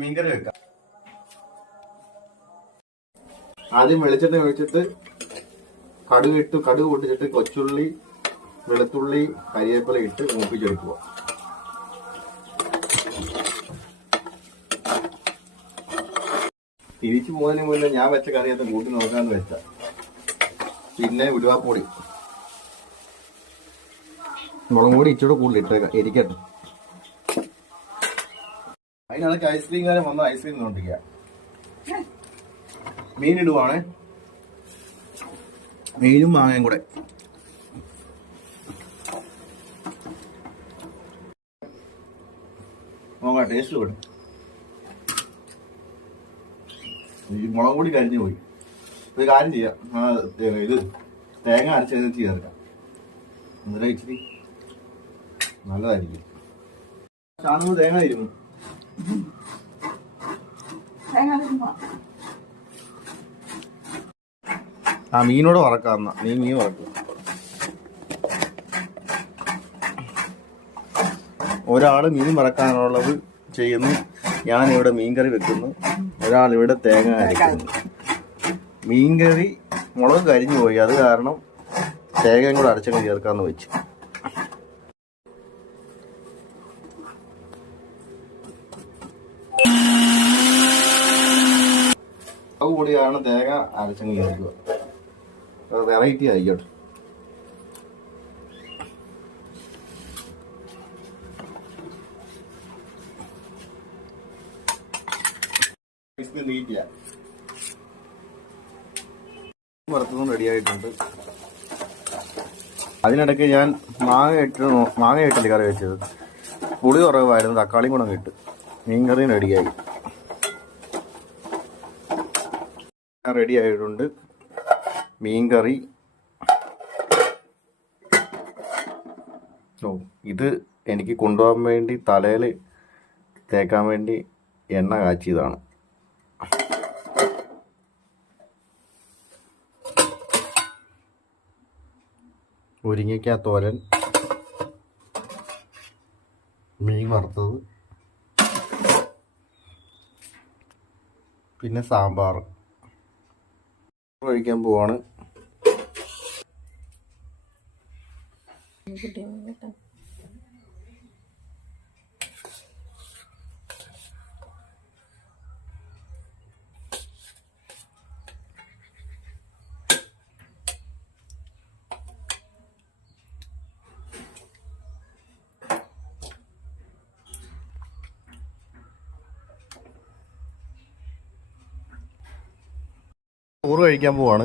മീൻകറി വെക്കാം. ആദ്യം വെളിച്ചെണ്ണ ഒഴിച്ചിട്ട് കടുക് പൊട്ടിച്ചിട്ട് കൊച്ചുള്ളി, വെളുത്തുള്ളി, കരിവേപ്പില ഇട്ട് മൂപ്പിച്ചെടുക്കുക. തിരിച്ചു പോകുന്നതിന് മുന്നേ ഞാൻ വെച്ച കറിയത്തെ കൂട്ടി നോക്കാന്ന് വെച്ച. പിന്നെ ഉലുവാപ്പൊടി, മുളക് പൊടി ഇച്ചിരി കൂടുതൽ ഇട്ടേക്കാം, എരിക്കട്ടെ. അതിനിടയ്ക്ക് ഐസ്ക്രീംകാരൻ വന്ന് ഐസ്ക്രീം കൊണ്ടിരിക്കുക. മീനിടുവാണേ, മീനും മാങ്ങയും കൂടെ. നോക്കാം ടേസ്റ്റ് കൂടെ. ഈ മുളക് പൊടി കരിഞ്ഞു പോയി. ഒരു കാര്യം ചെയ്യാം, ഇത് തേങ്ങ അരച്ചതിന് ചേർക്കാം. എന്നിട്ട് ഇച്ചിരി നല്ലതായിരിക്കും. കാണുമ്പോൾ തേങ്ങ ആയിരുന്നു. ആ മീനോട് വറക്കാന്ന, മീൻ വറക്കുക. ഒരാള് മീൻ വറക്കാനുള്ളത് ചെയ്യുന്നു, ഞാനിവിടെ മീൻകറി വെക്കുന്നു, ഒരാളിവിടെ തേങ്ങ അരയ്ക്കുന്നു. മീൻകറി മുളക് കരിഞ്ഞു പോയി, അത് കാരണം തേങ്ങയും കൂടെ അരച്ചങ്ങ് ചേർക്കാന്ന് വെച്ച്. കൂടിയാണ് തേങ്ങ അരച്ചങ്ങ് ചേർക്കുക. വെറൈറ്റി ആയിക്കോട്ടെ. വറുത്തതും റെഡി ആയിട്ടുണ്ട്. അതിനിടയ്ക്ക് ഞാൻ മാങ്ങ ഇട്ടല്ലേ കറി വെച്ചത്. പുളി കുറവായിരുന്നു, തക്കാളിയും കൂടെ ഇട്ട് മീൻകറിയും റെഡിയായി. റെഡി ആയിട്ടുണ്ട് മീൻകറി. ഇത് എനിക്ക് കൊണ്ടുപോകാൻ വേണ്ടി തലയിൽ തേക്കാൻ വേണ്ടി എണ്ണ കാച്ചിയതാണ്. മുരിങ്ങയ്ക്ക തോരൻ, മീൻ വറുത്തത്, പിന്നെ സാമ്പാർ. കഴിക്കാൻ പോവാണ്. ചോറ് കഴിക്കാൻ പോവാണ്.